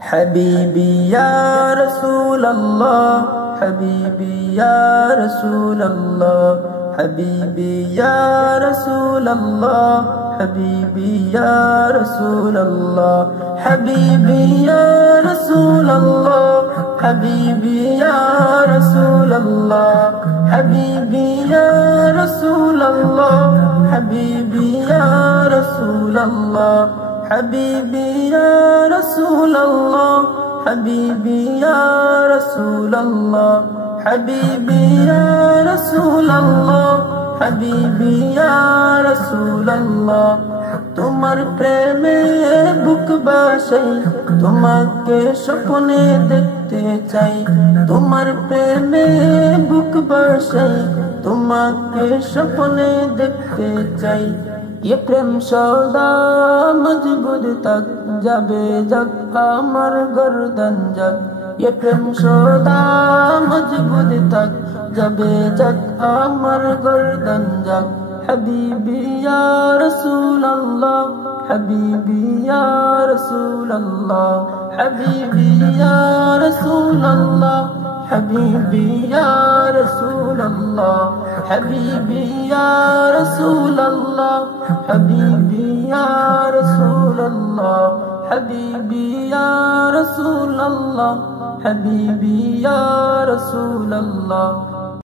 حبيبي يا رسول الله حبيبي يا رسول الله حبيبي يا رسول الله حبيبي يا رسول الله حبيبي يا رسول الله حبيبي يا رسول الله حبيبي يا رسول الله حبيبي يا رسول الله حبيبي يا رسول الله حبيبي يا رسول الله حبيبي يا رسول الله حبيبي يا رسول الله তোমার প্রেমে বুক বাসাই তোমাকে স্বপ্নে দেখতে চাই তোমার প্রেমে বুক বাসাই তোমাকে স্বপ্নে দেখতে চাই ये प्रेम सौदा मजबूत तक जाबे जग अमर गर्दन जग ये प्रेम सौदा मजबूत तक जाबे जग अमर गर्दन जग हबीबी या रसूल अल्लाह हबीबी या रसूल अल्लाह हबीबी या रसूल अल्लाह حبيبي يا رسول الله حبيبي يا رسول الله حبيبي يا رسول الله حبيبي يا رسول الله حبيبي يا رسول الله